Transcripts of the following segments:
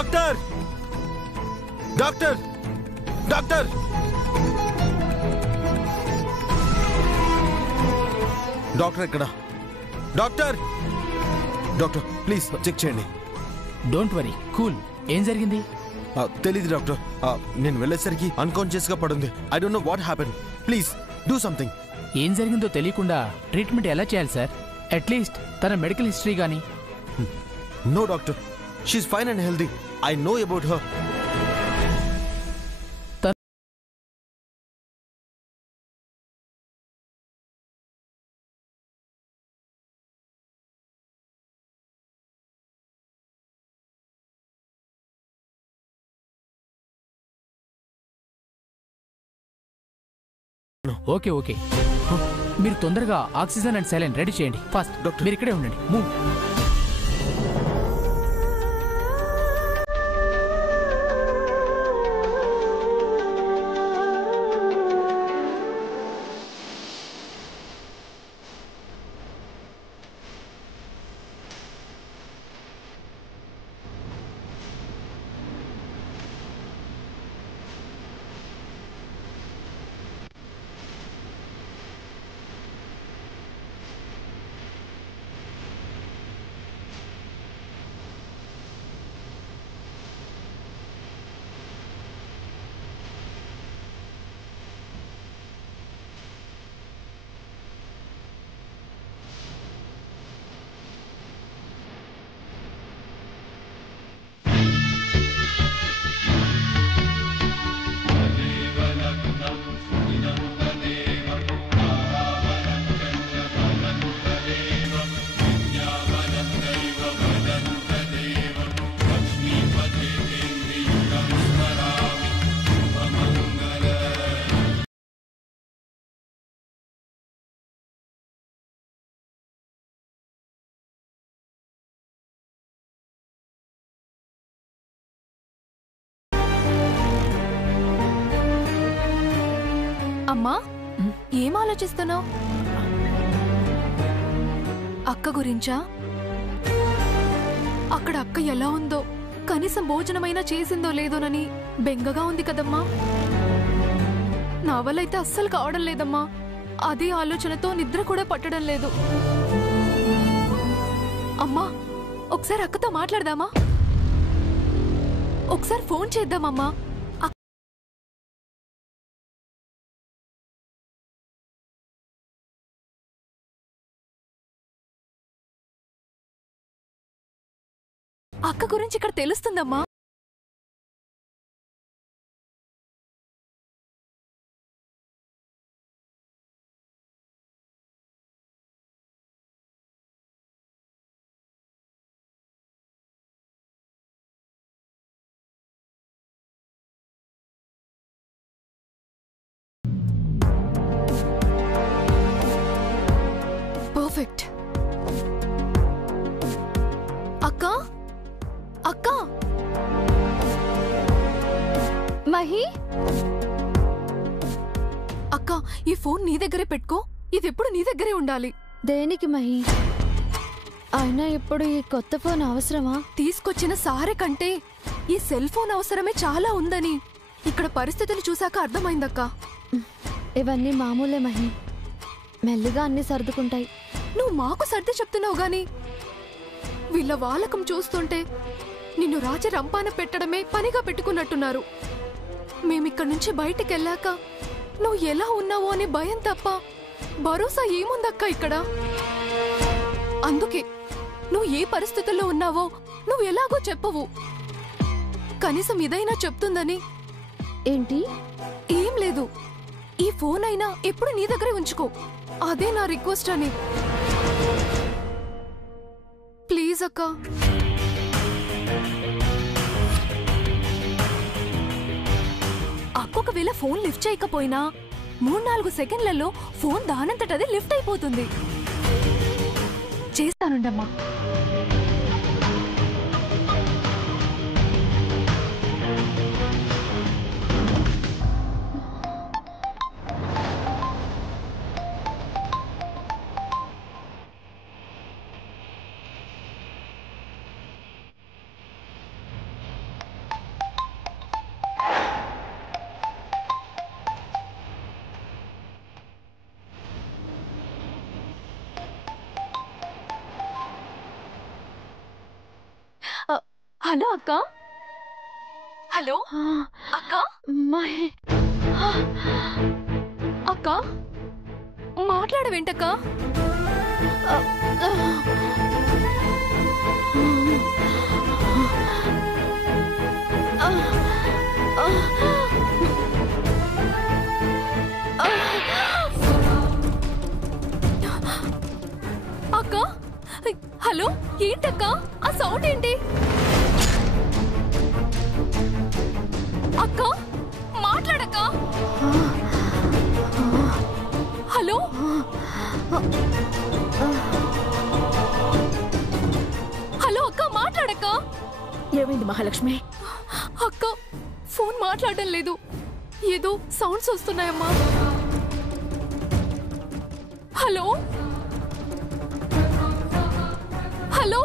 Doctor doctor doctor doctor ఎక్కడ? Doctor doctor please check చేయండి. Don't worry, cool. ఏం జరిగింది? తెలీదు డాక్టర్. నేను వెళ్ళేసరికి అన్కాన్షియస్ గా పడుంది. I don't know what happen. Please do something. ఏం జరిగిందో తెలియకుండా ట్రీట్మెంట్ ఎలా చేయాలి సార్? అట్లీస్ట్ తన మెడికల్ హిస్టరీ గానీ. No doctor, she's fine and healthy. I know about her. Okay okay, మీరు తొందరగా ఆక్సిజన్ అండ్ సైలెన్ రెడీ చేయండి. ఫాస్ట్ డాక్టర్, మీరు ఇక్కడే ఉండండి. మూవ్. అమ్మా, ఏం ఆలోచిస్తున్నావు? అక్క గురించా? అక్కడ అక్క ఎలా ఉందో, కనీసం భోజనమైనా చేసిందో లేదోనని బెంగగా ఉంది కదమ్మా. నా వల్ల అయితే అస్సలు కావడం లేదమ్మా. అదే ఆలోచనతో నిద్ర కూడా పట్టడం లేదు. అమ్మా, ఒకసారి అక్కతో మాట్లాడదామా? ఒకసారి ఫోన్ చేద్దామమ్మా. అక్క గురించి ఇక్కడ తెలుస్తుందమ్మా. పర్ఫెక్ట్. అక్క అక్క, మహి, అక్క ఈ ఫోన్ నీ దగ్గరే పెట్టుకో. ఇది ఎప్పుడు నీ దగ్గరే ఉండాలి. దేనికి మహి? అయినా ఇప్పుడు ఈ కొత్త ఫోన్ అవసరమా? తీసుకొచ్చిన సారే కంటే ఈ సెల్ ఫోన్ అవసరమే చాలా ఉందని ఇక్కడ పరిస్థితులు చూశాక అర్థమైందక్క. ఇవన్నీ మామూలే మహి, మెల్లిగా అన్ని సర్దుకుంటాయి. నువ్వు మాకు సర్ది చెప్తున్నావు గాని వీళ్ళ వాలకం చూస్తుంటే నిన్ను రాజ రంపాన పెట్టడమే పనిగా పెట్టుకున్నట్టున్నారు. మేమిక్కడి నుంచి బయటికెళ్ళాక నువ్వు ఎలా ఉన్నావో అని భయం తప్ప భరోసా ఏముందక్క ఇక్కడ. అందుకే నువ్వు ఏ పరిస్థితుల్లో ఉన్నావో నువ్వు ఎలాగో చెప్పవు. కనీసం ఇదైనా చెప్తుందని. ఏంటి? ఏం లేదు, ఈ ఫోన్ అయినా ఎప్పుడు నీ దగ్గరే ఉంచుకో. అదే నా రిక్వెస్ట్ అని. ప్లీజ్ అక్క. అక్కొకవేళ ఫోన్ లిఫ్ట్ చేయకపోయినా 3-4 సెకండ్లలో ఫోన్ దానంతటదే లిఫ్ట్ అయిపోతుంది. చేస్తానుండమ్మా. హలో అక్క. హలో అక్క. అక్క మాట్లాడవేంటక్క? అక్క హలో, ఏంటక్క ఆ సౌండ్ ఏంటి? అక్క మాట్లాడక్క. హలో హలో అక్క మాట్లాడక్క. ఏమైంది మహాలక్ష్మి? అక్క ఫోన్ మాట్లాడడం లేదు, ఏదో సౌండ్స్ వస్తున్నాయమ్మా. హలో హలో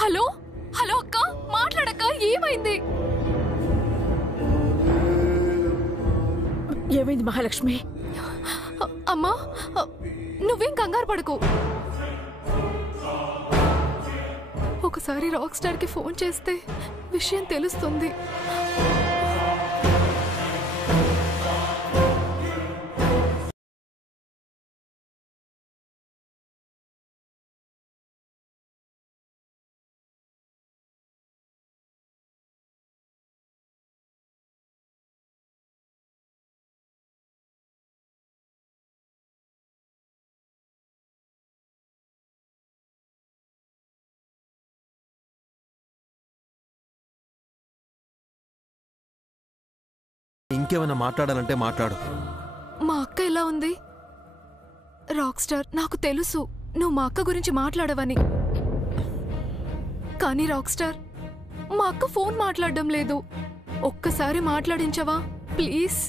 హలో హలో అక్క మాట్లాడక్క, ఏమైంది? ఏమైంది మహాలక్ష్మి? అమ్మా నువ్వేం కంగారు పడకు. ఒకసారి రాక్ స్టార్ కి ఫోన్ చేస్తే విషయం తెలుస్తుంది. ఇంకేమైనా మాట్లాడాలంటే మాట్లాడు. మా అక్క ఎలా ఉంది? రాక్ స్టార్, నాకు తెలుసు నువ్వు మా అక్క గురించి మాట్లాడవని, కానీ రాక్ స్టార్ మా అక్క ఫోన్ మాట్లాడడం లేదు. ఒక్కసారి మాట్లాడించవా ప్లీజ్?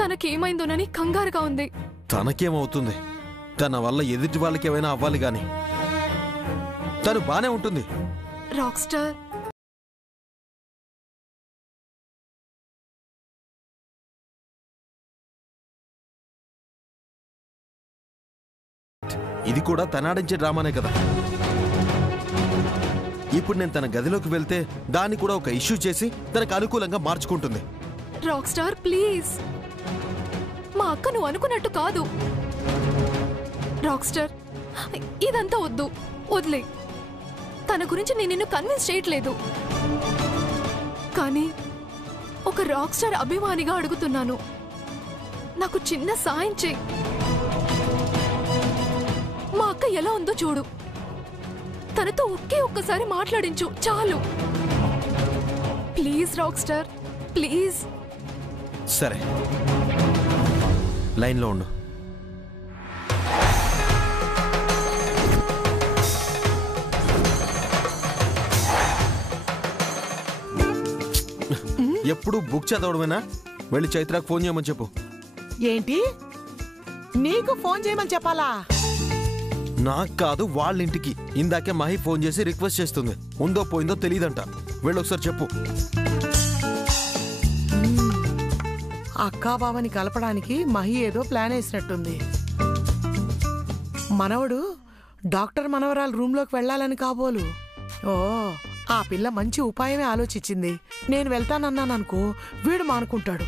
తనకేమైందోనని కంగారుగా ఉంది. తనకేమవుతుంది? తన వల్ల ఎదుటి వాళ్ళకి ఏమైనా అవ్వాలి గాని తను బానే ఉంటుంది. రాక్ స్టార్ ఇది కూడా తనాడించే డ్రామానే కదా. ఇప్పుడు నేను తన గదిలోకి వెళ్తే దాన్ని కూడా ఒక ఇష్యూ చేసి తనకు అనుకూలంగా మార్చుకుంటుంది. రాక్ స్టార్ ప్లీజ్, మా అక్క నువ్వు అనుకున్నట్టు కాదు. రాక్ స్టార్ ఇదంతా వద్దు, వదిలే. తన గురించి నేను నిన్ను కన్విన్స్ చేయట్లేదు, కానీ ఒక రాక్ స్టార్ అభిమానిగా అడుగుతున్నాను. నాకు చిన్న సాయం చేయి. మా అక్క ఎలా ఉందో చూడు, తనతో ఒక్కసారి మాట్లాడించు చాలు. Please rock star please. సరే లైన్లో ఉండు. ఎప్పుడు బుక్ చదవడమేనా? వెళ్ళి చైత్రకు ఫోన్ చేయమని చెప్పు. ఏంటి? నీకు ఫోన్ చేయమని చెప్పాలా? నాకు కాదు, వాళ్ళ ఇంటికి. ఇందాకే మహి ఫోన్ చేసి రిక్వెస్ట్ చేస్తుంది. ఉందో పోయిందో తెలియదంట. వెళ్ళి ఒకసారి చెప్పు. అక్కా బావని కలపడానికి మహి ఏదో ప్లాన్ వేసినట్టుంది. మనవడు డాక్టర్ మనవరాలు రూమ్లోకి వెళ్ళాలని కాబోలు. ఓ, ఆ పిల్ల మంచి ఉపాయమే ఆలోచించింది. నేను వెళ్తానన్నాననుకో వీడు మానుకుంటాడు.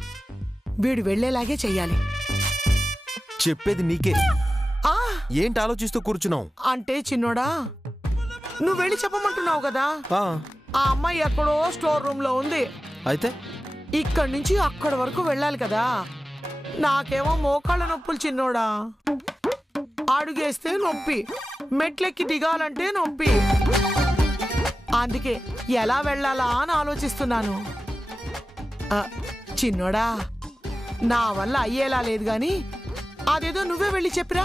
వీడు వెళ్లేలాగే చెయ్యాలి. చెప్పేది నీకే. ఏంటి ఆలోచిస్తూ కూర్చున్నావు? అంటే చిన్నోడా, నువ్వు వెళ్ళి చెప్పమంటున్నావు కదా. ఆ అమ్మాయి ఎక్కడో స్టోర్ రూమ్ లో ఉంది. అయితే ఇక్కడి నుంచి అక్కడి వరకు వెళ్ళాలి కదా. నాకేమో మోకాళ్ళ నొప్పులు చిన్నోడా. అడుగేస్తే నొప్పి, మెట్లెక్కి దిగాలంటే నొప్పి. అందుకే ఎలా వెళ్ళాలా అని ఆలోచిస్తున్నాను. చిన్నోడా, నా వల్ల అయ్యేలా లేదు గాని అదేదో నువ్వే వెళ్ళి చెప్పిరా.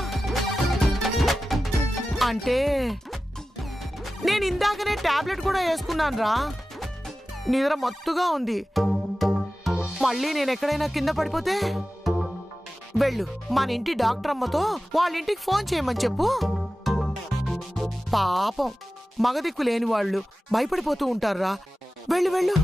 అంటే నేను ఇందాకనే టాబ్లెట్ కూడా వేసుకున్నాను రా. నిద్ర మత్తుగా ఉంది. మళ్ళీ నేను ఎక్కడైనా కింద పడిపోతే వెళ్ళు మన ఇంటి డాక్టర్ అమ్మతో వాళ్ళ ఇంటికి ఫోన్ చేయమని చెప్పు. పాపం మగదిక్కు లేని వాళ్ళు భయపడిపోతూ ఉంటారా. వెళ్ళు వెళ్ళు.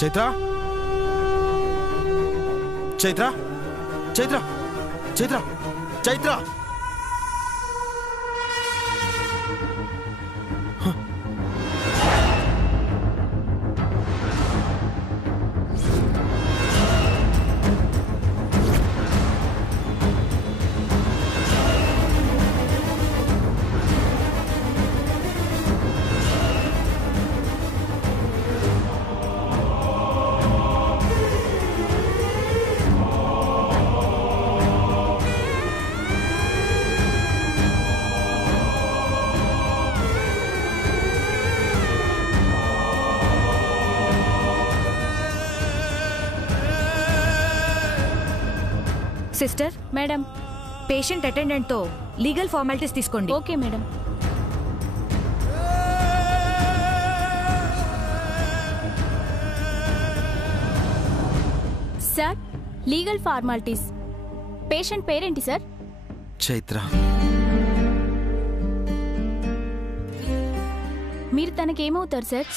Chaitra Chaitra Chaitra Chaitra Chaitra sister madam patient అటెండెంట్తో లీగల్ ఫార్మాలిటీస్ తీసుకోండి. Okay madam. Sir, legal formalities. Patient పేరేంటి సార్? చైత్ర. మీరు తనకేమవుతారు సార్?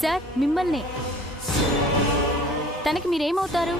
సార్, మిమ్మల్ని. తనకి మీరేమవుతారు?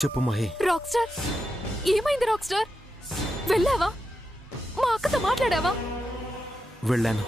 చెప్పు మహి. రాక్ స్టార్, ఏమైంది రాక్ స్టార్? వెళ్ళావా? మా అక్కతో మాట్లాడావా? వెళ్ళాను.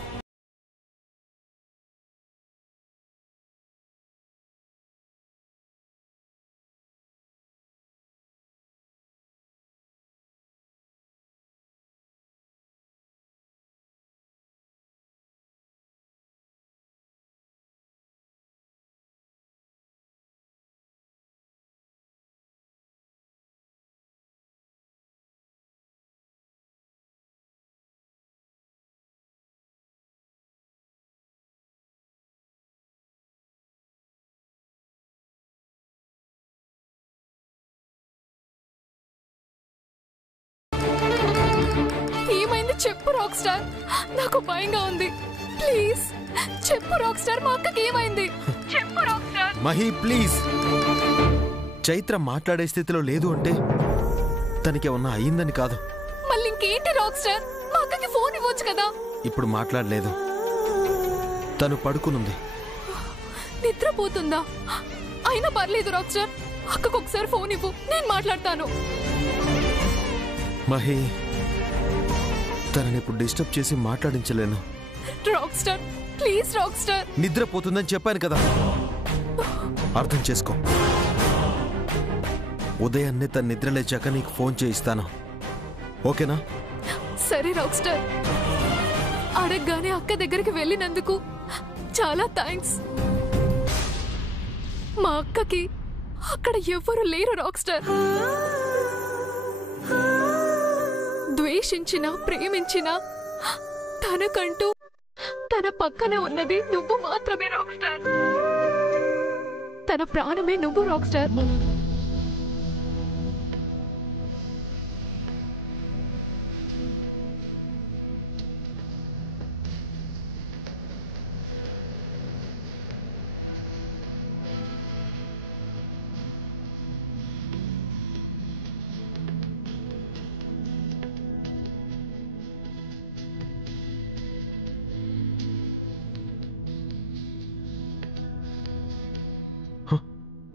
ఏమైంది చెప్పు రాక్ స్టార్, నాకు భయంగా ఉంది. ప్లీజ్ చెప్పు రాక్ స్టార్, మా అక్కకి ఏమైంది? చెప్పు rock star. Mahi please. Chaitra మాట్లాడే స్థితిలో లేదు అంటే తనకేమన్నా అయ్యిందని కాదు. మళ్ళీ ఇంకేంటి రాక్ స్టార్? మా అక్కకి ఫోన్ ఇవ్వచ్చు కదా. ఇప్పుడు మాట్లాడలేదు, తను పడుకునుంది. నిద్రపోతుందా? అయినా పర్లేదు రాక్ స్టార్, అక్కకు ఒకసారి ఫోన్ ఇవ్వు, నేను మాట్లాడతాను. మహి, తనని ఇప్పుడు డిస్టర్బ్ చేసి మాట్లాడించలేను. Rock star please rock star. నిద్రపోతుందని చెప్పాను కదా, అర్థం చేసుకో. ఉదయాన్నే తన నిద్ర లేచాక నీకు ఫోన్ చేయిస్తాను, ఓకేనా? సరే రాక్ స్టార్. అడగగానే అక్క దగ్గరికి వెళ్ళినందుకు చాలా థ్యాంక్స్. మా అక్కకి అక్కడ ఎవ్వరూ లేరు రాక్ స్టార్. ద్వేషించినా ప్రేమించినా తనకంటూ తన పక్కనే ఉన్నది నువ్వు మాత్రమే రాక్ స్టార్. తన ప్రాణమే నువ్వు రాక్ స్టార్.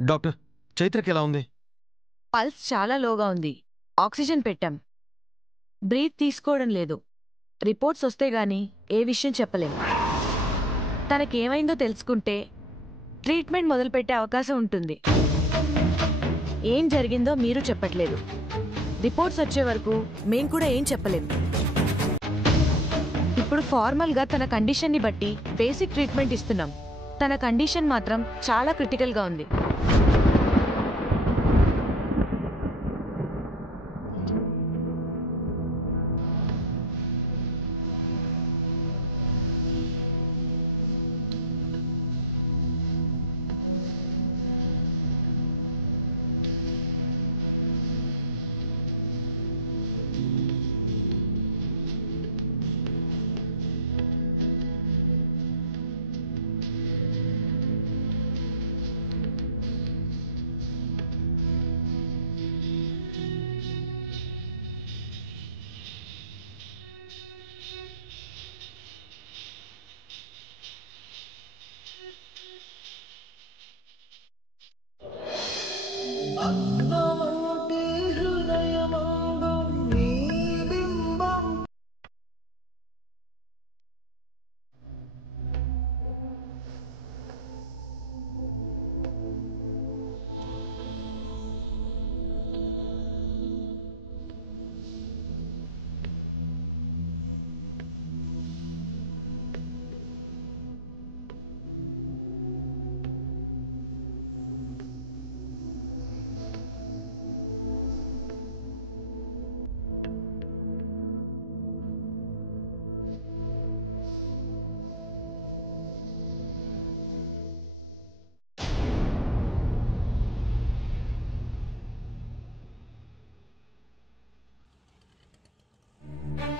డాక్టర్, చైత్రకి ఎలా ఉంది? పల్స్ చాలా లోగా ఉంది. ఆక్సిజన్ పెట్టాం. బ్రీత్ తీసుకోవడం లేదు. రిపోర్ట్స్ వస్తే గానీ ఏ విషయం చెప్పలేం. తనకేమైందో తెలుసుకుంటే ట్రీట్మెంట్ మొదలుపెట్టే అవకాశం ఉంటుంది. ఏం జరిగిందో మీరు చెప్పట్లేదు. రిపోర్ట్స్ వచ్చే వరకు మేం కూడా ఏం చెప్పలేం. ఇప్పుడు ఫార్మల్గా తన కండిషన్ని బట్టి బేసిక్ ట్రీట్మెంట్ ఇస్తున్నాం. తన కండిషన్ మాత్రం చాలా క్రిటికల్గా ఉంది.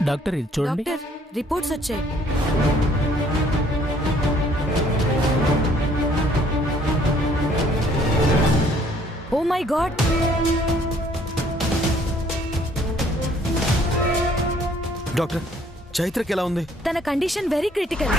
డాక్టర్ ఇది చూడండి. డాక్టర్, రిపోర్ట్స్ వచ్చాయి. Oh my god. డాక్టర్, చైత్రకి ఎలా ఉంది? తన కండిషన్ వెరీ క్రిటికల్.